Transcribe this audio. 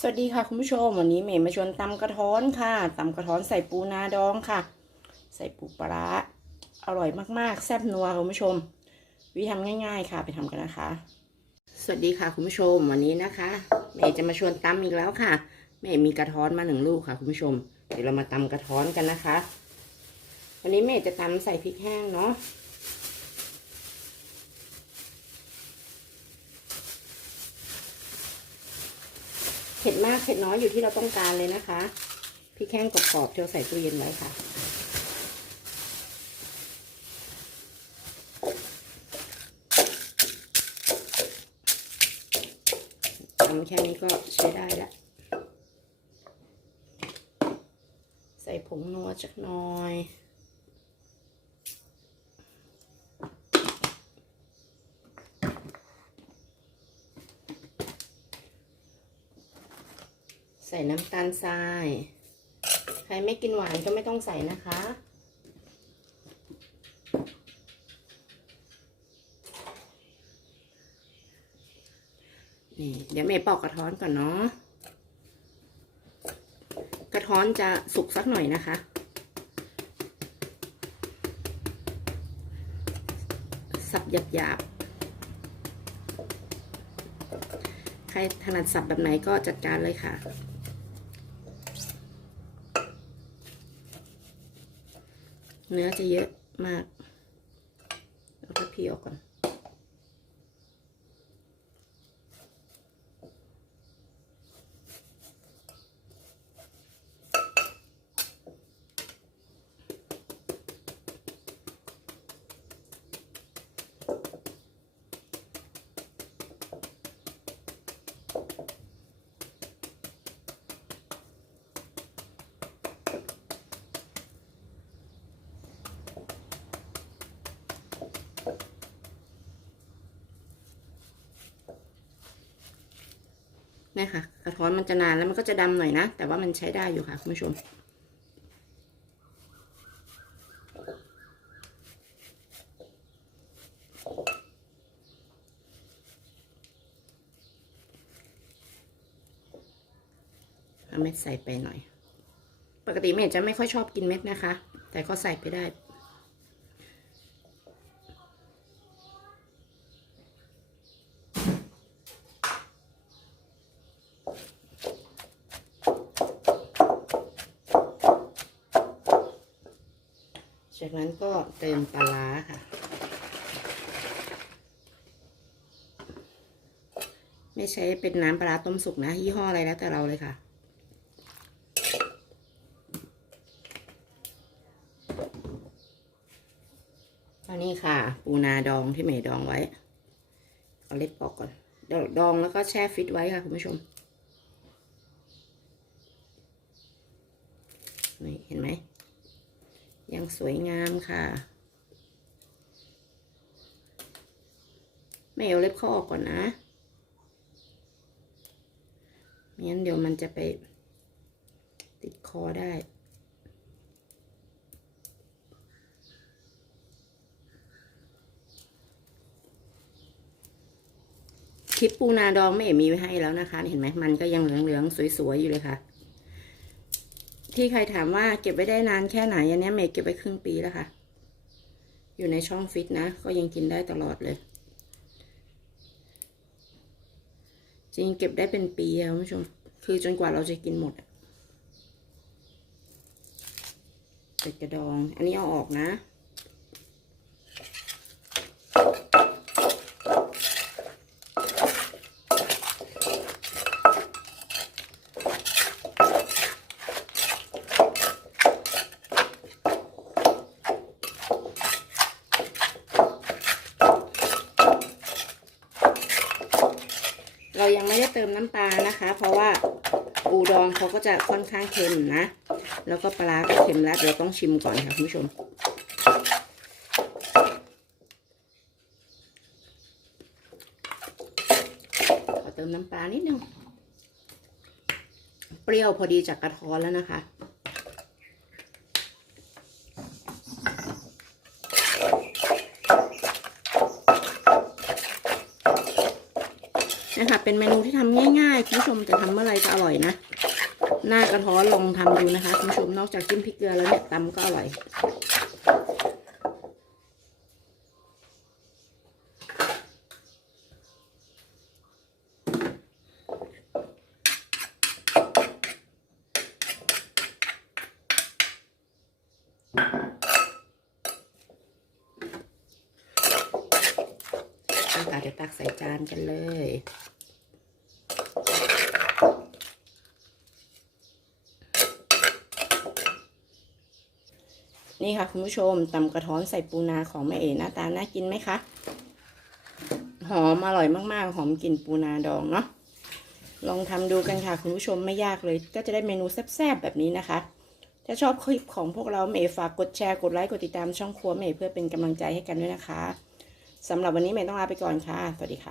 สวัสดีค่ะคุณผู้ชมวันนี้เมย์มาชวนตำกระท้อนค่ะตำกระท้อนใส่ปูนาดองค่ะ ใส่ปูปลาร้าอร่อยมากๆ แซ่บนัวคุณผู้ชม วิธีทำง่าย ๆ ค่ะไปทำกันนะคะ สวัสดีค่ะคุณผู้ชมวันนี้นะคะเมย์จะมาชวนตำอีกแล้วค่ะเมย์มีกระท้อนมาหนึ่งลูกค่ะคุณผู้ชม เดี๋ยวเรามาตำกระท้อนกันนะคะ วันนี้เมย์จะตำใส่พริกแห้งเนาะ ผ็ดมากเผ็ดน้อยอยู่ที่เราต้องการเลยนะคะพริกแห้งกรอบๆที่เราใส่ตู้เย็นไว้ค่ะ ทำแค่นี้ก็ใช้ได้ล้วใส่ผงนัวจักหน่อย ใส่น้ำตาลทราย ใครไม่กินหวานก็ไม่ต้องใส่นะคะ นี่เดี๋ยวเมย์ปอกกระท้อนก่อนเนาะ กระท้อนจะสุกสักหน่อยนะคะ สับหยาบๆใครถนัดสับแบบไหนก็จัดการเลยค่ะ เนื้อจะเยอะมาก เอาทัพพีออกก่อน เนี่ยค่ะ กระท้อนมันจะนานแล้วมันก็จะดำหน่อยนะ แต่ว่ามันใช้ได้อยู่ค่ะคุณผู้ชมเอาเม็ดใส่ไปหน่อย ปกติเมย์จะไม่ค่อยชอบกินเม็ดนะคะ แต่ก็ใส่ไปได้ จากนั้นก็เติมปลาร้าค่ะ ไม่ใช้เป็นน้ำปลาร้าต้มสุกนะยี่ห้ออะไรแล้วแต่เราเลยค่ะอันนี้ค่ะ ปูนาดองที่เมย์ดองไว้ เอาเล็บออกก่อนเดี๋ยวดองแล้วก็แช่ฟิตไว้ค่ะคุณผู้ชมนี่เห็นไหม ยังสวยงามค่ะ ไม่เอาเล็บเขาออกก่อนนะไม่งั้นเดี๋ยวมันจะไปติดคอได้คลิปปูนาดองไม่เห็นมีไว้ให้แล้วนะคะ เห็นไหมมันก็ยังเหลืองๆสวยๆอยู่เลยค่ะ ที่ใครถามว่าเก็บไว้ได้นานแค่ไหนอันนี้เมย์เก็บไว้ครึ่งปีแล้วค่ะ อยู่ในช่องฟิตนะ ก็ยังกินได้ตลอดเลย จริงเก็บได้เป็นปีอะคุณผู้ชม คือจนกว่าเราจะกินหมดเป็ดกระดอง อันนี้เอาออกนะ เรายังไม่ได้เติมน้ำปลานะคะ เพราะว่าปูดองเขาก็จะค่อนข้างเค็มนะ แล้วก็ปลาก็เค็มแล้วเดี๋ยวต้องชิมก่อนค่ะคุณผู้ชม ขอเติมน้ำปลานิดนึง เปรี้ยวพอดีจากกระท้อนแล้วนะคะ นะคะเป็นเมนูที่ทำง่ายๆคุณผู้ชมจะทำเมื่อไหรก็อร่อยนะ หน้ากระท้อนลองทำดูนะคะคุณผู้ชมนอกจากจิ้มพริกเกลือแล้วเนี่ยตำก็อร่อย ตักเดี๋ยวตักใส่จานกันเลยนี่ค่ะคุณผู้ชมตำกระท้อนใส่ปูนาของแม่เอ๋หน้าตาน่ากินไหมคะ หอมอร่อยมากๆ หอมกลิ่นปูนาดองเนาะลองทำดูกันค่ะคุณผู้ชมไม่ยากเลย ก็จะได้เมนูแซ่บๆ แบบนี้นะคะ ถ้าชอบคลิปของพวกเราเมย์ฝากกดแชร์กดไลค์กดติดตามช่องครัวเมย์เพื่อเป็นกำลังใจให้กันด้วยนะคะ สำหรับวันนี้เมย์ต้องลาไปก่อนค่ะ สวัสดีค่ะ